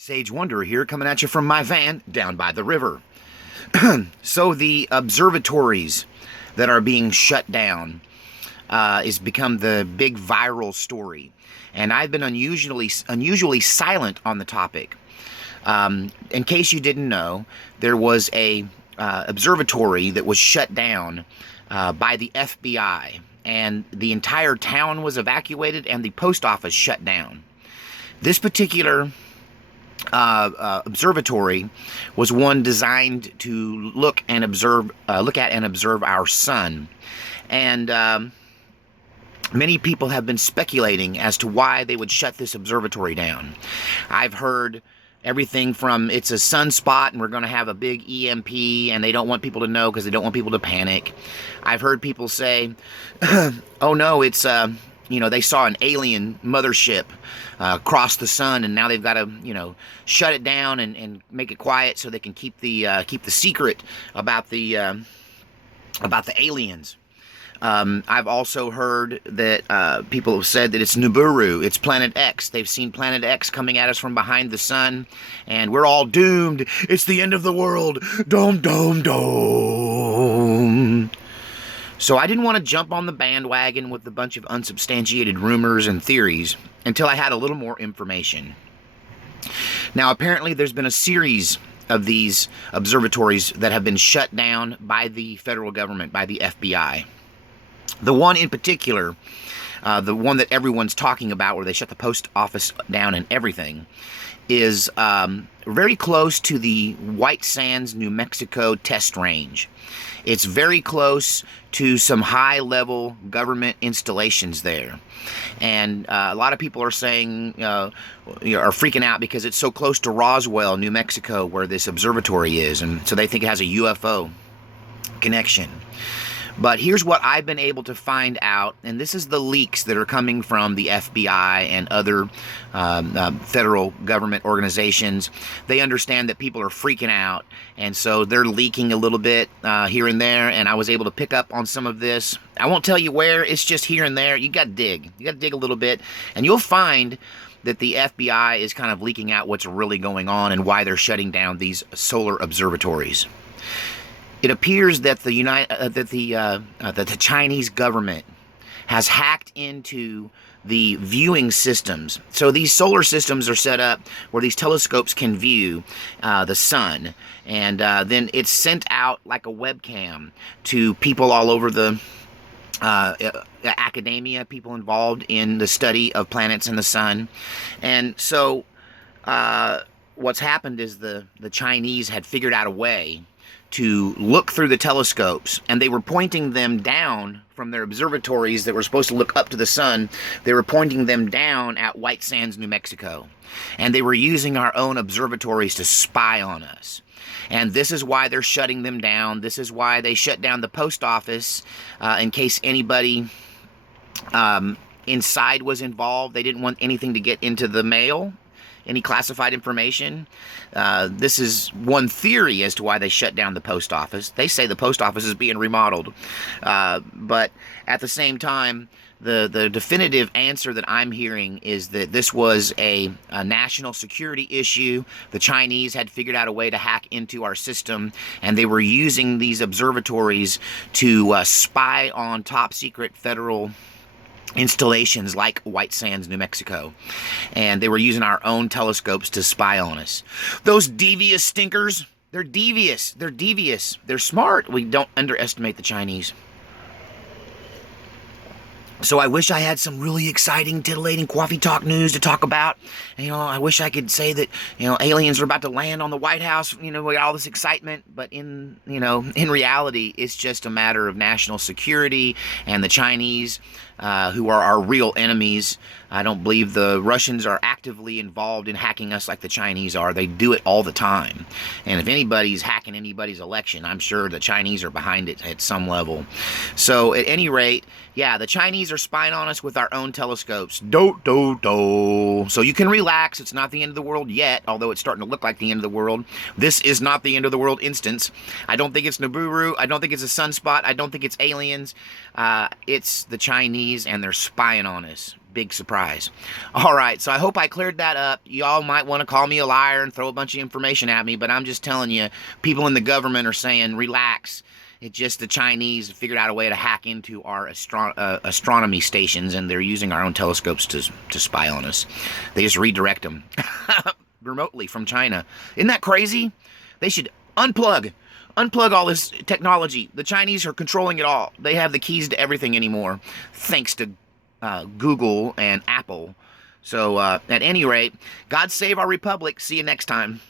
Sage Wanderer here, coming at you from my van down by the river. So the observatories that are being shut down has become the big viral story, and I've been unusually silent on the topic. In case you didn't know, there was a observatory that was shut down by the FBI, and the entire town was evacuated, and the post office shut down. This particular observatory was one designed to look at and observe our sun, and many people have been speculating as to why they would shut this observatory down. I've heard everything from it's a sunspot and we're going to have a big EMP and they don't want people to know because they don't want people to panic. I've heard people say, oh no, it's they saw an alien mothership cross the sun, and now they've got to, shut it down and make it quiet so they can keep the secret about the aliens. I've also heard that people have said that it's Niburu, it's Planet X. They've seen Planet X coming at us from behind the sun, and we're all doomed. It's the end of the world. Dome, dome, dome. So I didn't want to jump on the bandwagon with a bunch of unsubstantiated rumors and theories until I had a little more information. Now, apparently there's been a series of these observatories that have been shut down by the federal government, by the FBI. The one in particular, the one that everyone's talking about, where they shut the post office down and everything, is very close to the White Sands, New Mexico test range. It's very close to some high-level government installations there. And a lot of people are saying, are freaking out because it's so close to Roswell, New Mexico, where this observatory is. And so they think it has a UFO connection. But here's what I've been able to find out, and this is the leaks that are coming from the FBI and other federal government organizations. They understand that people are freaking out, and so they're leaking a little bit here and there, and I was able to pick up on some of this. I won't tell you where, it's just here and there. You got to dig. You got to dig a little bit, and you'll find that the FBI is kind of leaking out what's really going on and why they're shutting down these solar observatories. It appears that the Chinese government has hacked into the viewing systems. So these solar systems are set up where these telescopes can view the sun, and then it's sent out like a webcam to people all over the academia, people involved in the study of planets and the sun. And so what's happened is the Chinese had figured out a way to look through the telescopes, and they were pointing them down from their observatories that were supposed to look up to the sun. They were pointing them down at White Sands, New Mexico, and they were using our own observatories to spy on us. And this is why they're shutting them down. This is why they shut down the post office in case anybody inside was involved. They didn't want anything to get into the mail, any classified information. This is one theory as to why they shut down the post office. They say the post office is being remodeled. But at the same time, the definitive answer that I'm hearing is that this was a national security issue. The Chinese had figured out a way to hack into our system, and they were using these observatories to spy on top secret federal installations like White Sands, New Mexico, and they were using our own telescopes to spy on us. Those devious stinkers, they're devious, they're smart. We don't underestimate the Chinese. So I wish I had some really exciting, titillating coffee talk news to talk about. I wish I could say that, aliens are about to land on the White House, we got all this excitement, but in reality, it's just a matter of national security, and the Chinese, who are our real enemies. I don't believe the Russians are actively involved in hacking us like the Chinese are. They do it all the time. And if anybody's hacking anybody's election, I'm sure the Chinese are behind it at some level. So at any rate, yeah, the Chinese are spying on us with our own telescopes. So you can relax. It's not the end of the world yet, although it's starting to look like the end of the world. This is not the end of the world instance. I don't think it's Niburu. I don't think it's a sunspot. I don't think it's aliens. It's the Chinese, and they're spying on us. big surprise. All right, so I hope I cleared that up. Y'all might want to call me a liar and throw a bunch of information at me, but I'm just telling you, people in the government are saying, relax. It's just the Chinese figured out a way to hack into our astronomy stations, and they're using our own telescopes to spy on us. They just redirect them remotely from China. Isn't that crazy? They should unplug all this technology. The Chinese are controlling it all. They have the keys to everything anymore, thanks to Google and Apple. So at any rate, God save our republic. See you next time.